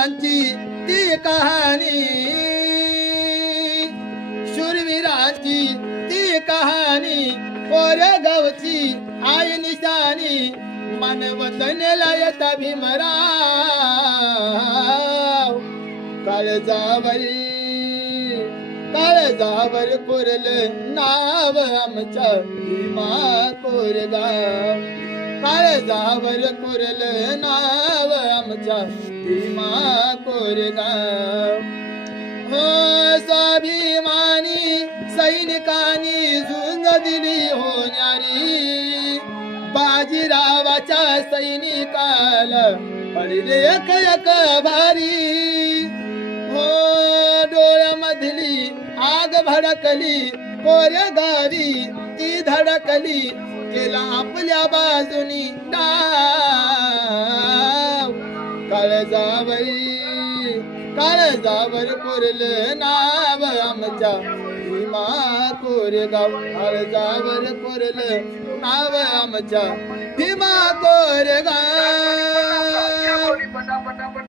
शूरवीरांची ती कहाणी, शूरवीरांची ती कहाणी, कोरेगावची आई निशाणी, मानवतनेला येता भीमराव. काळजावर कोरलं नाव आमच्या भीमा कोरेगाव. काळजावर कोरलं नाव आमच्या भीमा कोरेगाव. हो स्वाभिमानी सैनिकांनी झुंज दिली होणारी, बाजीरावाच्या सैनिकाला पडले एक एक भारी. हो डोळ्यामधली आग भडकली, कोरेगावी ती धडकली, केला आपल्या बाजूनी डाव. काळजावर कोरलं नाव आमच्या भीमा कोरेगाव. काळजावर कोरलं नाव आमच्या भीमा कोरेगाव.